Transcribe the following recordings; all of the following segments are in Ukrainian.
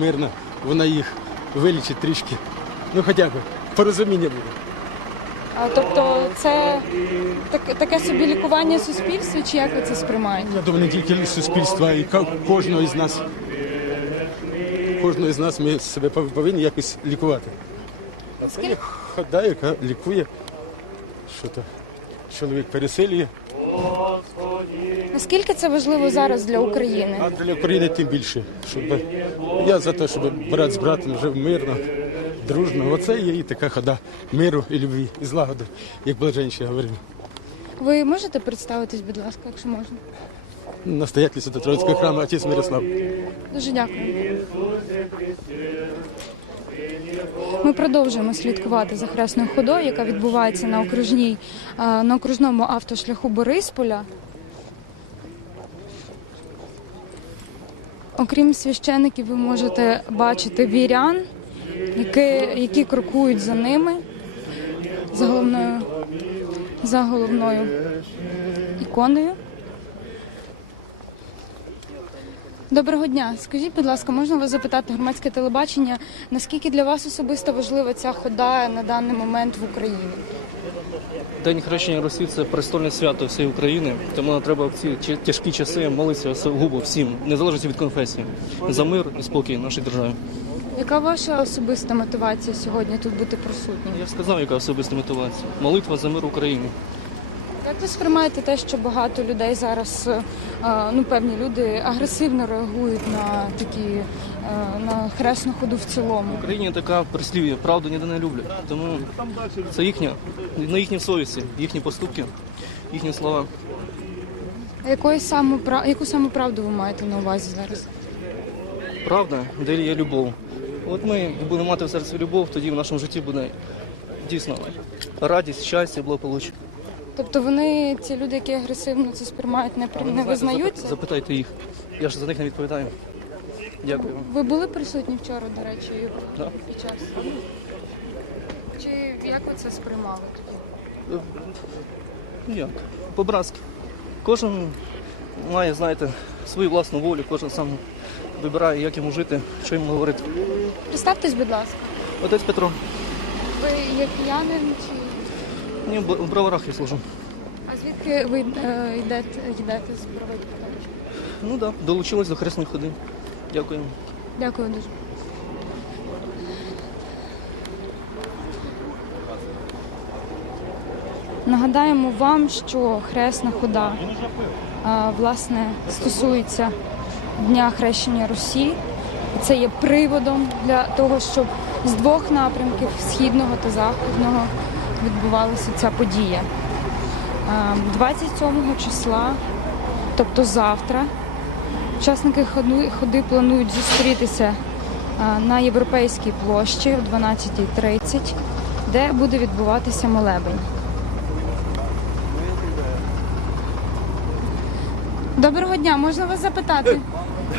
мирна, вона їх вилічить трішки. Ну хоча б порозуміння буде. А, тобто це так, таке собі лікування суспільства, чи як ви це сприймаєте? Я думаю, не тільки суспільства, а і кожного із нас. Кожного із нас ми себе повинні якось лікувати. А це є хода, яка лікує. Що то чоловік переселює. Наскільки це важливо зараз для України? А для України тим більше. Щоб я за те, щоб брат з братом жив мирно, дружно. Оце є і така хода миру і любві, і злагоди, як блаженші говорили. Ви можете представитись, будь ласка, якщо можна? Настоятель Свято-Троїцького храму отець Мирослав. Дуже дякую. Ми продовжуємо слідкувати за хресною ходою, яка відбувається на окружній на окружному автошляху Борисполя. Окрім священиків, ви можете бачити вірян, які, які крокують за ними за головною, за головною іконою. Доброго дня. Скажіть, будь ласка, можна вас запитати громадське телебачення, наскільки для вас особисто важлива ця хода на даний момент в Україні? День хрещення Росії це престольне свято всієї України, тому нам треба в ці тяжкі часи молитися сугубо всім, незалежно від конфесії, за мир і спокій нашій державі. Яка ваша особиста мотивація сьогодні тут бути присутнім? Я ж сказав, яка особиста мотивація. Молитва за мир України. Як ви сприймаєте те, що багато людей зараз, е, ну певні люди агресивно реагують на такі е, на хресну ходу в цілому? В Україні така прислів'я, правду ніде не люблять. Тому це їхня, на їхній совісті, їхні поступки, їхні слова. А якої саме яку саме правду ви маєте на увазі зараз? Правда, де є любов. От ми будемо мати в серці любов, тоді в нашому житті буде дійсно радість, щастя, благополуччя. Тобто вони, ці люди, які агресивно це сприймають, не, при- не визнають? Запитайте їх. Я ж за них не відповідаю. Дякую вам. Ви були присутні вчора, до речі, Да. під час? Чи як ви це сприймали тоді? Ну, Як? По-братськи. Кожен має, знаєте, свою власну волю, кожен сам вибирає, як йому жити, що йому говорити. Представтесь, будь ласка. Отець Петро, Ви є киянин чи ні, в броварах я служу. а звідки ви е, йдете, йдете з Броварів? Ну так, да, долучилась до хресної ходи. Дякую. Дякую дуже. Нагадаємо вам, що хресна хода а, власне стосується Дня хрещення Русі. Це є приводом для того, щоб з двох напрямків східного та західного відбувалася ця подія. 27 числа, тобто завтра, Учасники ходи планують зустрітися на європейській площі о 12.30, де буде відбуватися молебень. Доброго дня, можна вас запитати?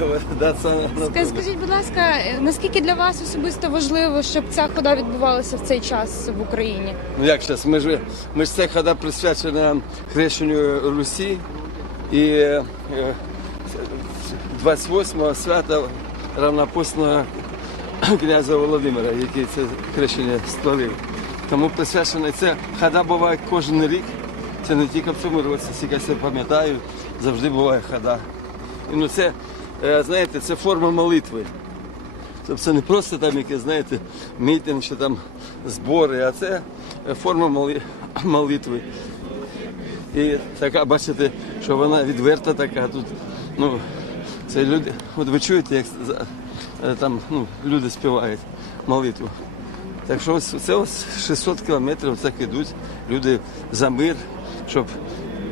Скажіть, будь ласка, е, наскільки для вас особисто важливо, щоб ця хода відбувалася в цей час в Україні? ну як зараз? Ми ж ми ж це хода присвячена хрещенню Русі і е, 28-го свята равнопосного князя Володимира, який це хрещення створив. Тому присвячена це хода буває кожен рік. Це не тільки в цьому році, скільки я пам'ятаю, завжди буває хода. І ну це, е, знаєте, це форма молитви. Тобто це не просто там якісь, знаєте, мітинг чи там збори, а це форма моли- молитви. І така, бачите, що вона відверта така. Тут, ну, це люди, от ви чуєте, як е, там ну, люди співають молитву. Так що ось це ось 600 кілометрів так ідуть люди за мир, щоб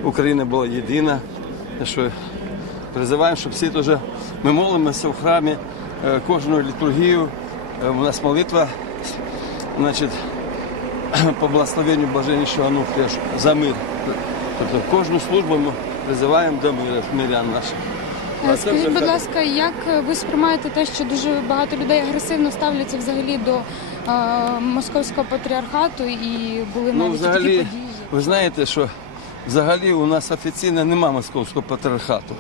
Україна була єдина. Що призиваємо, щоб всі теж ми молимося в храмі е, кожну літургію. Е, У нас молитва, значить, по благословенню Блаженнішого Ануфрія за мир. Тобто кожну службу ми призиваємо до миру, мирян наших. Е, Скажіть, будь ласка, як ви сприймаєте те, що дуже багато людей агресивно ставляться взагалі до е, московського патріархату і були Ну, навіть такі події? ви знаєте, що взагалі у нас офіційно нема московського патріархату.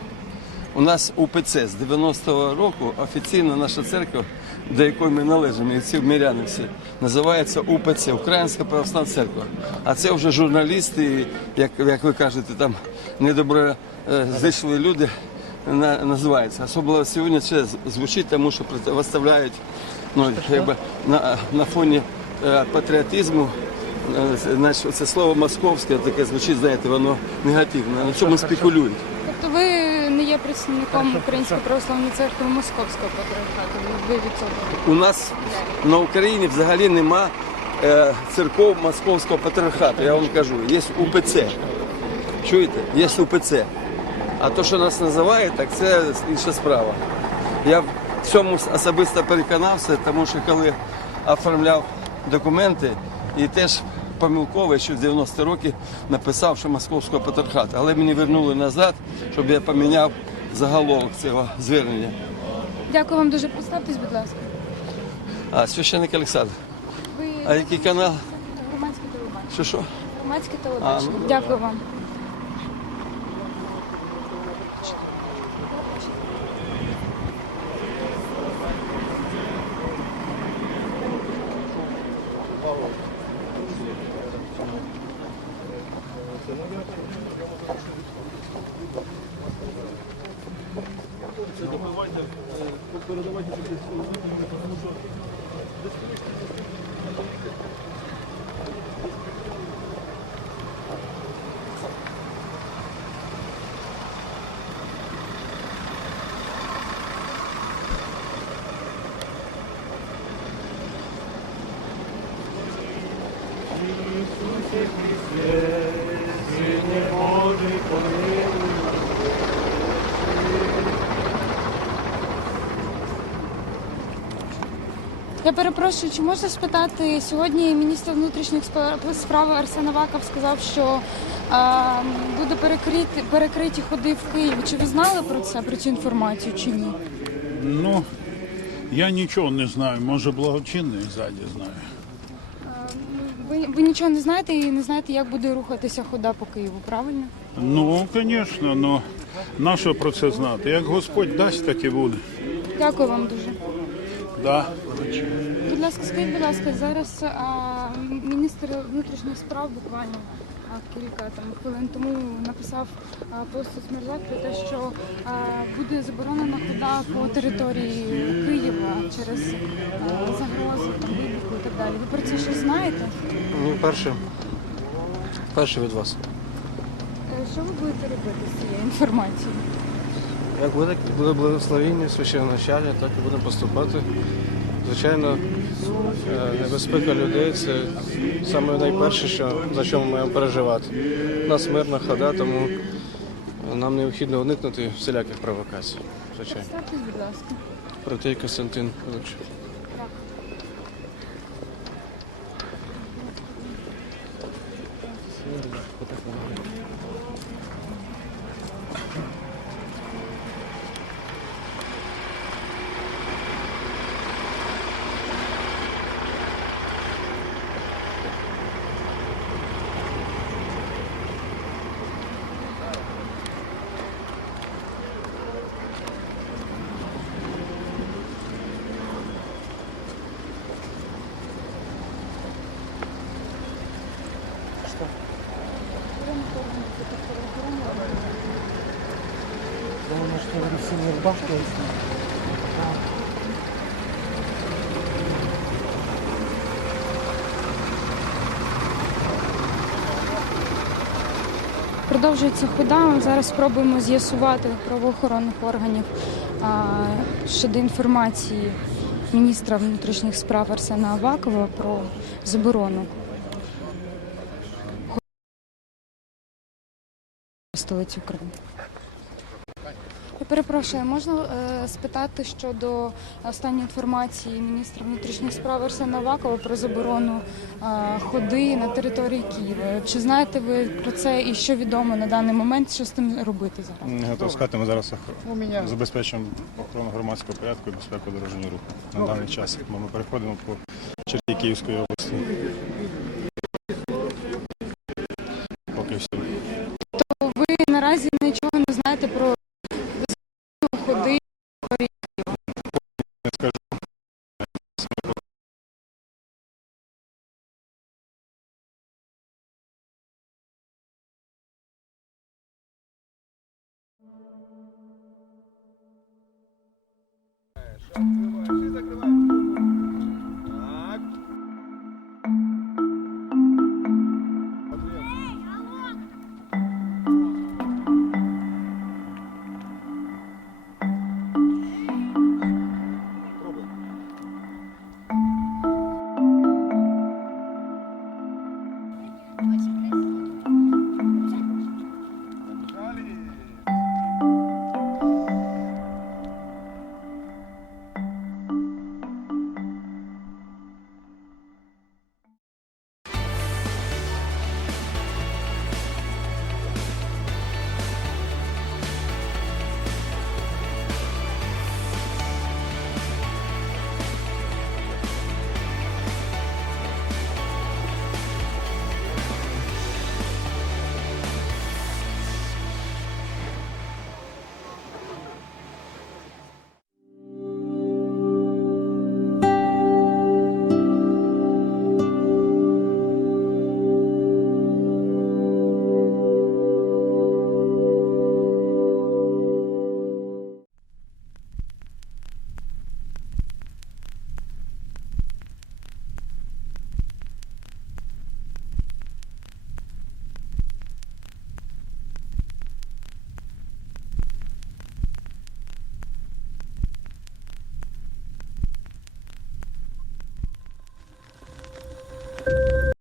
У нас УПЦ з 90-го року офіційно наша церква, до якої ми належимо, і ці миряни всі, називається УПЦ Українська Православна Церква. А це вже журналісти, як, як ви кажете, там недобре зайшли люди на, називається. Особливо сьогодні це звучить, тому що виставляють ну, якби, на, на фоні е, патріотизму. е, це слово московське таке звучить, знаєте, воно негативно. На цьому спекулюють. Тобто ви є представником Української православної церкви Московського патріархату. Ви від цього. У нас на Україні взагалі нема е, церков московського патріархату. Я вам кажу, є УПЦ. Чуєте? Є УПЦ. А то, що нас називають, так це інша справа. Я в цьому особисто переконався, тому що коли оформляв документи і теж помилково, що в 90 роки написав, що московського патріархату. Але мені вернули назад, щоб я поміняв заголовок цього звернення. Дякую вам дуже. Представтесь, будь ласка. А священник Олександр. Ви А який канал? громадське телебачення. Що що? Громадське телебачення. А, ну. Дякую вам. передавати, щоб десь тому що десь Я перепрошую, чи можна спитати сьогодні міністр внутрішніх справ Арсен Аваков сказав, що а, буде перекриті, перекриті ходи в Києві. Чи ви знали про це, про цю інформацію чи ні? Ну, я нічого не знаю. Може, благочинний ззаді знає. Ви, ви нічого не знаєте і не знаєте, як буде рухатися хода по Києву, правильно? Ну, звісно, ну на що про це знати? Як Господь дасть, так і буде. Дякую вам дуже. Да. Будь ласка, скажіть, будь ласка, зараз а, міністр внутрішніх справ буквально а, кілька там хвилин тому написав а, пост у соцмережах про те, що а, буде заборонена хода по території Києва через а, загрози там, вибуху і так далі. Ви про це щось знаєте? Ні, перше. Перше від вас. Е, Що ви будете робити з цією інформацією? Як буде, буде благословіння священначалля, так і будемо поступати. Звичайно, е, небезпека людей це саме найперше, що, за що ми маємо переживати. У нас мирна хода, тому нам необхідно уникнути всіляких провокацій. Звичайно. Будь ласка. Протей Костянтин Федорович. Продовжується хода. Зараз спробуємо з'ясувати правоохоронних органів щодо інформації міністра внутрішніх справ Арсена Авакова про заборону столиці України. Перепрошую, можна е, спитати щодо останньої інформації міністра внутрішніх справ Арсена Авакова про заборону е, ходи на території Києва. Чи знаєте ви про це і що відомо на даний момент, що з тим робити зараз? Не готов сказати, ми зараз охор- забезпечуємо охорону громадського порядку і безпеку дорожнього руху на даний час. Бо ми переходимо по черті Київської області.